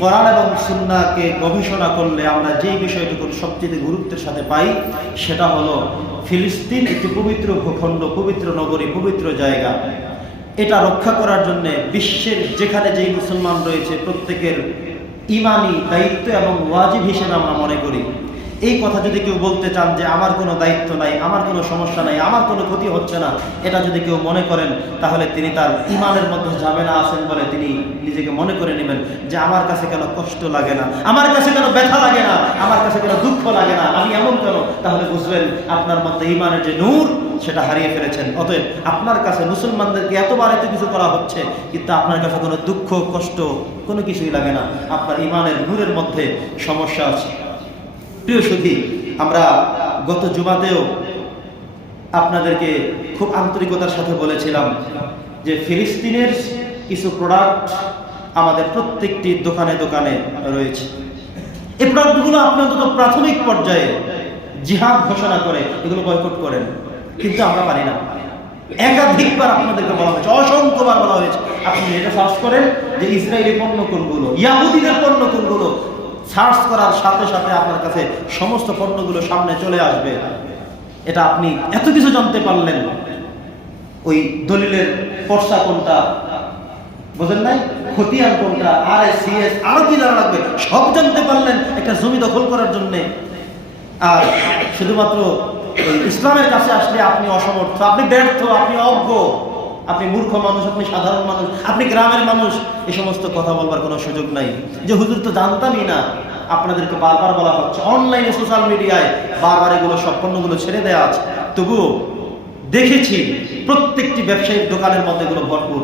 কোরআন এবং সুন্নাকে গবেষণা করলে আমরা যেই বিষয়টুকু সবচেয়ে গুরুত্বের সাথে পাই, সেটা হলো ফিলিস্তিন একটি পবিত্র ভূখণ্ড, পবিত্র নগরী, পবিত্র জায়গা। এটা রক্ষা করার জন্য বিশ্বের যেখানে যেই মুসলমান রয়েছে, প্রত্যেকের ইমানি দায়িত্ব এবং ওয়াজিব হিসেবে আমরা মনে করি। এই কথা যদি কেউ বলতে চান যে আমার কোনো দায়িত্ব নাই, আমার কোনো সমস্যা নাই, আমার কোনো ক্ষতি হচ্ছে না, এটা যদি কেউ মনে করেন, তাহলে তিনি তার ইমানের মধ্যে ঝামেলা আছেন বলে তিনি নিজেকে মনে করে নেবেন যে আমার কাছে কেন কষ্ট লাগে না, আমার কাছে কেন ব্যথা লাগে না, আমার কাছে কেন দুঃখ লাগে না, আমি এমন কেন? তাহলে বুঝবেন আপনার মধ্যে ইমানের যে নূর, সেটা হারিয়ে ফেলেছেন। অতএব আপনার কাছে মুসলমানদেরকে এতবার এত কিছু করা হচ্ছে, কিন্তু আপনার কাছে কোনো দুঃখ, কষ্ট, কোনো কিছুই লাগে না। আপনার ইমানের নূরের মধ্যে সমস্যা আছে। প্রিয় সুধী আমরা গত জুমাতেও আপনাদেরকে খুব আন্তরিকতার সাথে বলেছিলাম যে ফিলিস্তিনের কিছু প্রোডাক্ট আমাদের প্রত্যেকটি দোকানে দোকানে রয়েছে। এই প্রোডাক্টগুলো আপনি অন্তত প্রাথমিক পর্যায়ে জিহাদ ঘোষণা করে এগুলো বয়কট করেন। কিন্তু আমরা পারি না। একাধিকবার আপনাদেরকে বলা হয়েছে, অসংখ্যবার বলা হয়েছে। আপনি এটা সার্চ করেন যে ইসরায়েলি পণ্য কোনগুলো, ইয়াহুদিদের পণ্য কোনগুলো সার্চ করার সাথে সাথে আপনার কাছে সমস্ত পণ্যগুলো সামনে চলে আসবে। এটা আপনি এত কিছু জানতে পারলেন। ওই দলিলের পর্সা কোনটা? বোঝেন নাই? খতিয়ান কোনটা? আর এস সি এস আরও কি জানা লাগবে? সব জানতে পারলেন একটা জমি দখল করার জন্য। আর শুধুমাত্র ইসলামের কাছে আসলে আপনি অসমর্থ, আপনি ব্যর্থ, আপনি অজ্ঞ। আপনি মূর্খ মানুষ, আপনি সাধারণ মানুষ, আপনি গ্রামের মানুষ এই সমস্ত কথা বলবার কোনো সুযোগ নাই। যে হুজুর তো জানতামই না। আপনাদেরকে বারবার বলা হচ্ছে, অনলাইনে সোশ্যাল মিডিয়ায় বারবার এগুলো সব পণ্যগুলো ছেড়ে দেওয়া আছে। তবুও দেখেছি প্রত্যেকটি ব্যবসায়িক দোকানের মধ্যে এগুলো ভরপুর।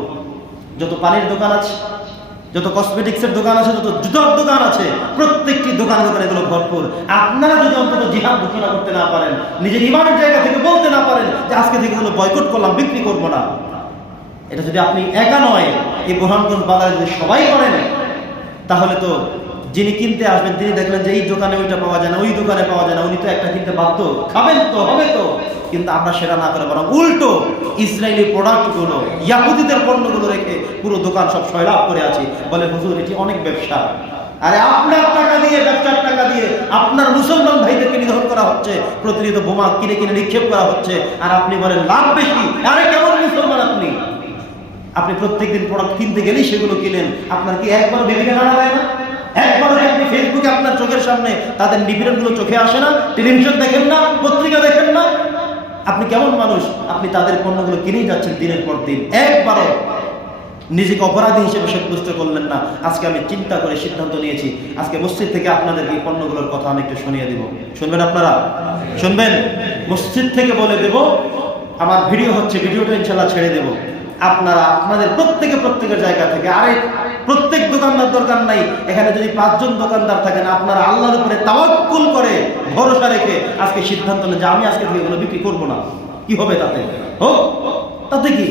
যত পানির দোকান আছে, যত কসমেটিক্সের দোকান আছে, যত জুতার দোকান আছে, প্রত্যেকটি দোকানে দোকানে এগুলো ভরপুর। আপনারা যদি অন্তত জিহাদ ঘোষণা করতে না পারেন, নিজের ইমানের জায়গা থেকে বলতে না পারেন যে আজকে থেকে এগুলো বয়কট করলাম, বিক্রি করব না। এটা যদি আপনি একা নয়, এই বোরহানগঞ্জ বাজারে যদি সবাই করেন, তাহলে তো যিনি কিনতে আসবেন, তিনি দেখলেন যে এই দোকানে ওইটা পাওয়া যায় না, ওই দোকানে পাওয়া যায় না, উনি তো একটা কিনতে বাধ্য। খাবেন তো, হবে তো। কিন্তু আমরা সেটা না করে বরং উল্টো ইসরায়েলি প্রোডাক্টগুলো ইয়াহুদিদের পণ্যগুলো রেখে পুরো দোকান সব সয়লাভ করে আছি বলে হুজুর, এটি অনেক ব্যবসা। আরে আপনার টাকা দিয়ে, ব্যবসার টাকা দিয়ে আপনার মুসলমান ভাইদেরকে নিধন করা হচ্ছে, প্রতিনিয়ত বোমা কিনে কিনে নিক্ষেপ করা হচ্ছে, আর আপনি বলেন, লাভ বেশি। আরে কেমন মুসলমান আপনি? আপনি প্রত্যেকদিন প্রোডাক্ট কিনতে গেলেই সেগুলো কিনেন। আপনার কি একবার ভেবে যায় না একবার কি আপনি ফেসবুকে আপনার চোখের সামনে তাদের নিপীড়নগুলো চোখে আসে না টেলিভিশন দেখেন না, পত্রিকা দেখেন না। আপনি কেমন মানুষ? আপনি তাদের পণ্যগুলো কিনেই যাচ্ছেন দিনের পর দিন। একবারও নিজেকে অপরাধী হিসেবে সাব্যস্ত করলেন না। আজকে আমি চিন্তা করে সিদ্ধান্ত নিয়েছি। আজকে মসজিদ থেকে আপনাদের এই পণ্যগুলোর কথা আমি একটু শুনিয়ে দিব। শুনবেন আপনারা? শুনবেন? মসজিদ থেকে বলে দেব, আমার ভিডিও হচ্ছে, ভিডিওটা ইনশাল্লাহ ছেড়ে দেব। আপনারা, আপনাদের প্রত্যেকে প্রত্যেকের জায়গা থেকে আরে প্রত্যেক দোকানদার দরকার নাই। এখানে যদি পাঁচজন দোকানদার থাকেন, আপনারা আল্লাহর উপরে তাওয়াক্কুল করে ভরসা রেখে আজকে সিদ্ধান্ত নেন যে আমি আজকে থেকে এগুলো বিক্রি করব না। কি হবে তাতে? হোক, তাতে কি?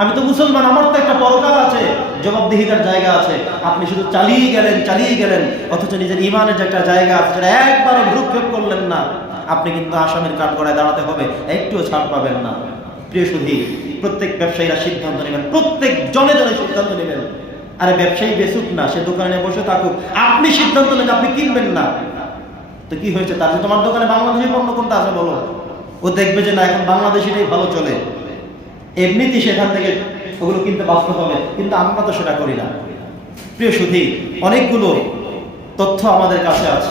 আমি তো মুসলমান, আমার তো একটা পরকাল আছে, জবাবদিহিতার জায়গা আছে। আপনি শুধু চালিয়ে গেলেন চালিয়ে গেলেন, অথচ নিজের ইমানের যে একটা জায়গা আছে, সেটা একবারও ভ্রুক্ষেপ করলেন না। আপনি কিন্তু আসামের কাঠগড়ায় দাঁড়াতে হবে, একটুও ছাড় পাবেন না। প্রিয় সুধী, প্রত্যেক ব্যবসায়ীরা সিদ্ধান্ত নেবেন, প্রত্যেক জনে জনে সিদ্ধান্ত নেবেন। আরে ব্যবসায়ী বেসুক না, সে দোকানে বসে থাকুক। আপনি সিদ্ধান্ত নেন আপনি কিনবেন না। তো কি হয়েছে? তার তোমার দোকানে বাংলাদেশি পণ্য কোনটা আছে বলো? ও দেখবে যে না, এখন বাংলাদেশিটাই ভালো চলে। এমনিতেই সেখান থেকে ওগুলো কিনতে বাধ্য হবে, কিন্তু আমরা তো সেটা করি না। প্রিয় সুধী, অনেকগুলো তথ্য আমাদের কাছে আছে।